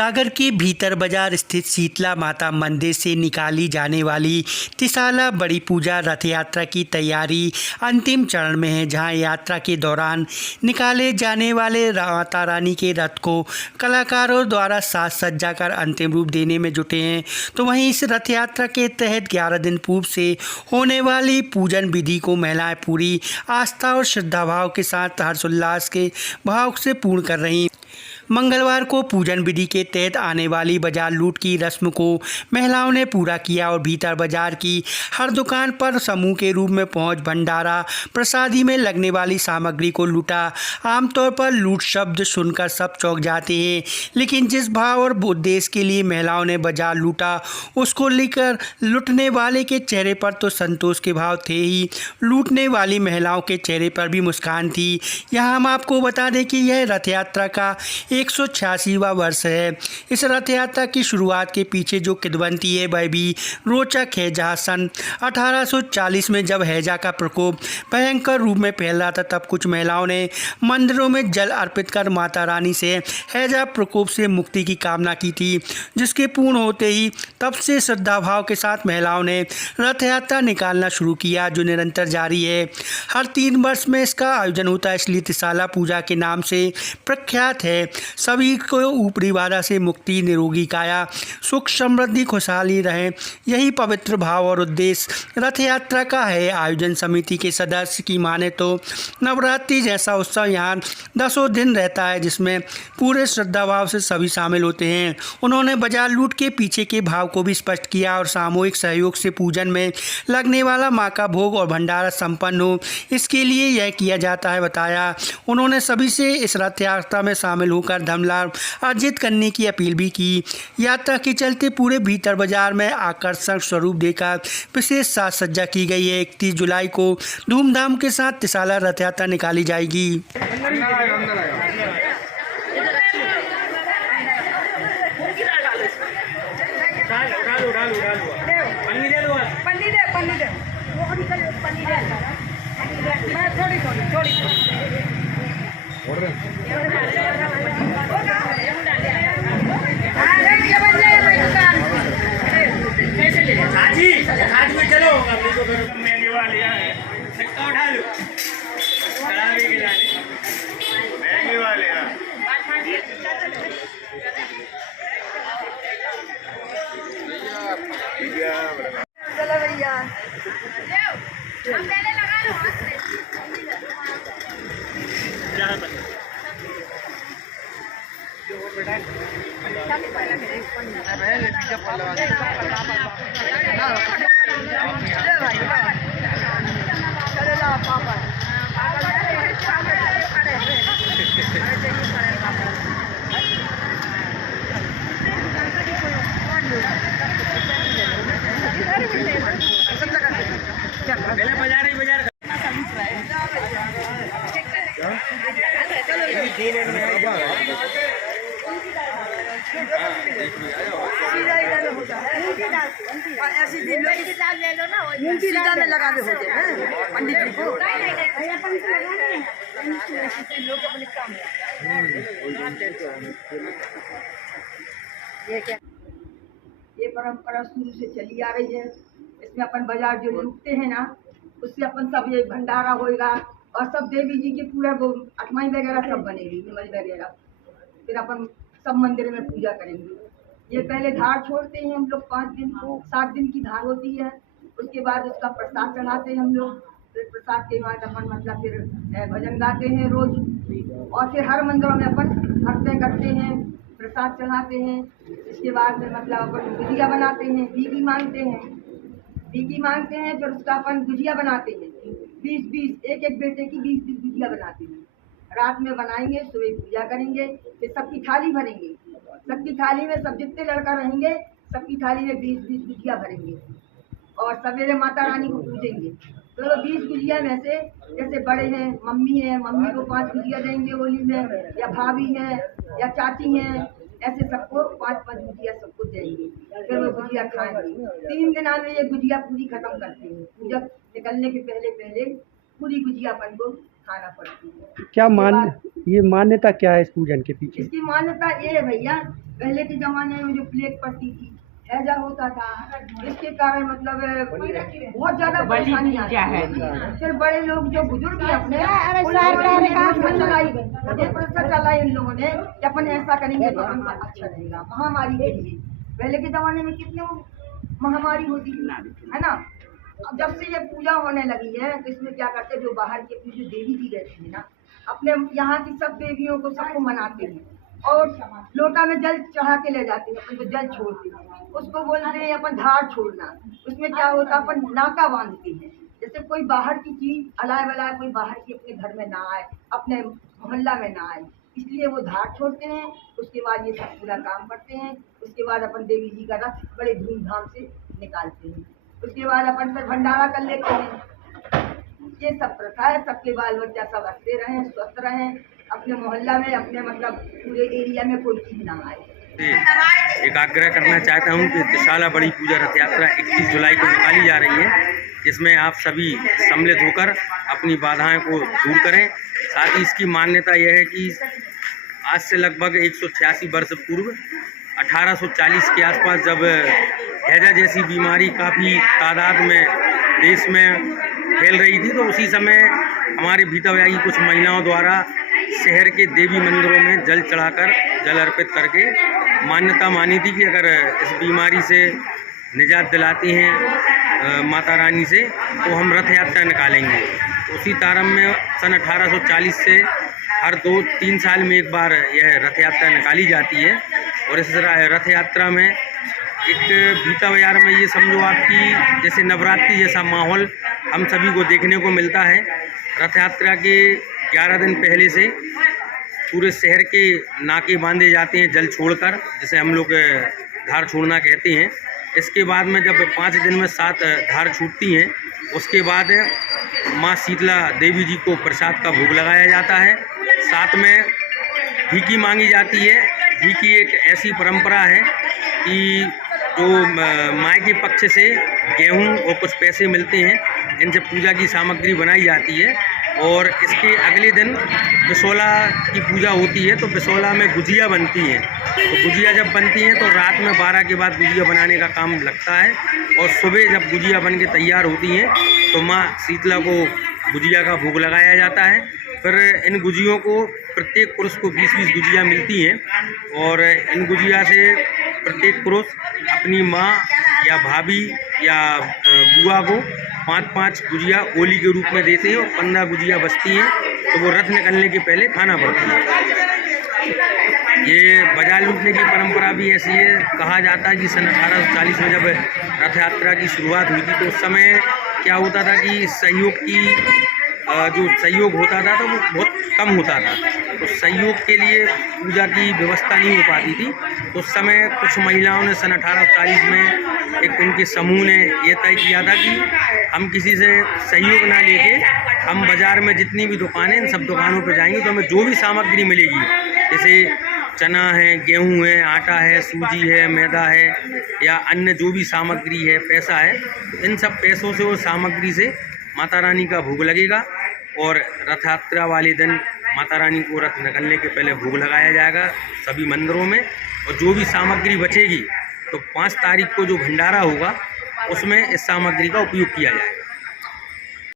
सागर के भीतर बाजार स्थित शीतला माता मंदिर से निकाली जाने वाली त्रिशाला बड़ी पूजा रथ यात्रा की तैयारी अंतिम चरण में है, जहां यात्रा के दौरान निकाले जाने वाले माता रानी के रथ को कलाकारों द्वारा साज सज्जा कर अंतिम रूप देने में जुटे हैं। तो वहीं इस रथ यात्रा के तहत 11 दिन पूर्व से होने वाली पूजन विधि को महिलाएं पूरी आस्था और श्रद्धा भाव के साथ हर्षोल्लास के भाव से पूर्ण कर रही। मंगलवार को पूजन विधि के तहत आने वाली बाजार लूट की रस्म को महिलाओं ने पूरा किया और भीतर बाजार की हर दुकान पर समूह के रूप में पहुंच भंडारा प्रसादी में लगने वाली सामग्री को लूटा। आमतौर पर लूट शब्द सुनकर सब चौंक जाते हैं, लेकिन जिस भाव और उद्देश्य के लिए महिलाओं ने बाजार लूटा उसको लेकर लूटने वाले के चेहरे पर तो संतोष के भाव थे ही, लूटने वाली महिलाओं के चेहरे पर भी मुस्कान थी। यहाँ हम आपको बता दें कि यह रथ यात्रा का 186वां वर्ष है। इस रथ यात्रा की शुरुआत के पीछे जो किंवदंती है वह भी रोचक है, जहां सन 1840 में जब हैजा का प्रकोप भयंकर रूप में फैल रहा था, तब कुछ महिलाओं ने मंदिरों में जल अर्पित कर माता रानी से हैजा प्रकोप से मुक्ति की कामना की थी, जिसके पूर्ण होते ही तब से श्रद्धा भाव के साथ महिलाओं ने रथ यात्रा निकालना शुरू किया, जो निरंतर जारी है। हर 3 वर्ष में इसका आयोजन होता है, इसलिए त्रिशाला पूजा के नाम से प्रख्यात है। सभी को ऊपरी बाधा से मुक्ति, निरोगी काया, सुख समृद्धि खुशहाली रहे, यही पवित्र भाव और उद्देश्य रथ यात्रा का है। आयोजन समिति के सदस्य की माने तो नवरात्रि जैसा उत्सव यहाँ 10 दिन रहता है, जिसमें पूरे श्रद्धा भाव से सभी शामिल होते हैं। उन्होंने बाजार लूट के पीछे के भाव को भी स्पष्ट किया और सामूहिक सहयोग से पूजन में लगने वाला माँ का भोग और भंडारा संपन्न हो, इसके लिए यह किया जाता है, बताया। उन्होंने सभी से इस रथ यात्रा में शामिल होकर धन लाभ अर्जित करने की अपील भी की। यात्रा के चलते पूरे भीतर बाजार में आकर्षक स्वरूप देकर विशेष साज सज्जा की गई है। 31 जुलाई को धूमधाम के साथ त्रिशाला रथ यात्रा निकाली जाएगी। आज में चलो महंगे वाले सिक्का उठा लो, महंगे वाले चलो भैया में लगा दे पंडित जी को। ये परंपरा शुरू से चली आ रही है। इसमें अपन बाजार जो लूटते हैं ना, उससे अपन सब ये भंडारा होएगा और सब देवी जी के पूरा अठमाई वगैरह सब बनेगी, हिमल वगैरह, फिर अपन सब मंदिर में पूजा करेंगे। ये पहले धार छोड़ते हैं हम लोग 5 दिन, 7 दिन की धार होती है। उसके बाद उसका प्रसाद चढ़ाते हैं हम लोग। फिर प्रसाद के बाद अपन मतलब फिर भजन गाते हैं रोज, और फिर हर मंदिरों में अपन हफ्ते करते हैं, प्रसाद चढ़ाते हैं। इसके बाद में मतलब अपन गुजिया बनाते हैं, भीगी मांगते हैं, फिर उसका अपन गुजिया बनाते हैं 20-20 एक बेटे की 20-20 गुजिया बनाते हैं। रात में बनाएंगे, सुबह पूजा करेंगे, फिर सबकी थाली भरेंगे। सबकी थाली में सब जितने लड़का रहेंगे सबकी थाली में 20-20 गुजिया भरेंगे और सवेरे माता रानी को पूजेंगे। तो 20 गुजिया में से जैसे बड़े हैं, मम्मी को 5 गुजिया देंगे होली में, या भाभी है या चाची हैं, ऐसे सबको 5-5 गुजिया सबको देंगे। फिर वो गुजिया खाएंगे। 3 दिन में ये गुजिया पूरी खत्म करते हैं। पूजा निकलने के पहले पूरी गुजिया अपन को खाना पड़ती है। क्या ये मान्यता क्या है इस पूजन के पीछे? इसकी मान्यता ये है भैया पहले के जमाने में जो प्लेग पड़ती थी, हैजा होता था, इसके कारण मतलब बहुत ज्यादा परेशानी आती है। फिर बड़े लोग जो बुजुर्ग हैं अपने ये प्रथा चलाई इन लोगों ने कि अपन ऐसा करेंगे तो अपन अच्छा रहेगा। महामारी के लिए पहले के जमाने में कितनी महामारी होती थी, है ना। अब जब से ये पूजा होने लगी है तो इसमें क्या करते हैं, जो बाहर की अपनी जो देवी जी रहती है ना, अपने यहाँ की सब देवियों को सबको मनाते हैं और लोटा में जल चढ़ा के ले जाते हैं, अपन को जल छोड़ते हैं, उसको बोलते हैं अपन धार छोड़ना। उसमें क्या होता है, अपन नाका बांधते हैं, जैसे कोई बाहर की चीज अलाय वलाय कोई बाहर की अपने घर में ना आए, अपने मोहल्ला में ना आए, इसलिए वो धार छोड़ते हैं। उसके बाद ये सब पूरा काम करते हैं। उसके बाद अपन देवी जी का रथ बड़े धूमधाम से निकालते हैं। उसके बाद अपन फिर भंडारा कर लेते हैं। ये सब प्रथा है। सबके बाल बच्चा सब अच्छे रहें, स्वस्थ रहें, अपने मोहल्ला में अपने मतलब पूरे एरिया में कोई चीज ना आए। एक आग्रह करना चाहता हूँ कि त्रिशाला बड़ी पूजा रथ यात्रा 21 जुलाई को निकाली जा रही है, जिसमें आप सभी सम्मिलित होकर अपनी बाधाएं को दूर करें। साथ ही इसकी मान्यता यह है कि आज से लगभग 186 वर्ष पूर्व 1840 के आसपास जब हैजा जैसी बीमारी काफ़ी तादाद में देश में फैल रही थी, तो उसी समय हमारे भीतरया की कुछ महिलाओं द्वारा शहर के देवी मंदिरों में जल चढ़ाकर जल अर्पित करके मान्यता मानी थी कि अगर इस बीमारी से निजात दिलाती हैं माता रानी से तो हम रथ यात्रा निकालेंगे। उसी तारम में सन 1840 से हर 2-3 साल में एक बार यह रथ यात्रा निकाली जाती है। और इस रथ यात्रा में एक भीता बाजार में ये समझो आपकी जैसे नवरात्रि जैसा माहौल हम सभी को देखने को मिलता है। रथ यात्रा के 11 दिन पहले से पूरे शहर के नाके बांधे जाते हैं जल छोड़कर, जिसे हम लोग धार छोड़ना कहते हैं। इसके बाद में जब 5 दिन में 7 धार छूटती हैं, उसके बाद माँ शीतला देवी जी को प्रसाद का भोग लगाया जाता है। साथ में भीकी मांगी जाती है। भीकी एक ऐसी परंपरा है कि जो माँ के पक्ष से गेहूं और कुछ पैसे मिलते हैं, इनसे पूजा की सामग्री बनाई जाती है। और इसके अगले दिन बिसोला की पूजा होती है, तो बिसोला में गुजिया बनती हैं। तो गुजिया जब बनती हैं तो रात में 12 के बाद गुजिया बनाने का काम लगता है, और सुबह जब गुजिया बन के तैयार होती हैं तो माँ शीतला को गुजिया का भोग लगाया जाता है। फिर इन गुजियों को प्रत्येक पुरुष को 20-20 गुजिया मिलती हैं, और इन गुजिया से प्रत्येक पुरुष अपनी माँ या भाभी या बुआ को 5-5 गुजिया ओली के रूप में देते हैं, और 15 गुजिया बचती हैं तो वो रथ निकलने के पहले खाना पड़ती है। ये बाजार लूटने की परंपरा भी ऐसी है। कहा जाता है कि सन 1840 में जब रथ यात्रा की शुरुआत हुई थी तो उस समय क्या होता था कि जो सहयोग होता था तो वो बहुत कम होता था, तो सहयोग के लिए पूजा की व्यवस्था नहीं हो पाती थी। तो उस समय कुछ महिलाओं ने सन 1840 में एक उनके समूह ने ये तय किया था कि हम किसी से सहयोग ना लेके हम बाज़ार में जितनी भी दुकानें, इन सब दुकानों पर जाएंगे तो हमें जो भी सामग्री मिलेगी, जैसे चना है, गेहूं है, आटा है, सूजी है, मैदा है या अन्य जो भी सामग्री है, पैसा है, तो इन सब पैसों से और सामग्री से माता रानी का भोग लगेगा। और रथ यात्रा वाले दिन माता रानी को रथ निकलने के पहले भोग लगाया जाएगा सभी मंदिरों में। और जो भी सामग्री बचेगी तो 5 तारीख को जो भंडारा होगा उसमें इस सामग्री का उपयोग किया जाएगा।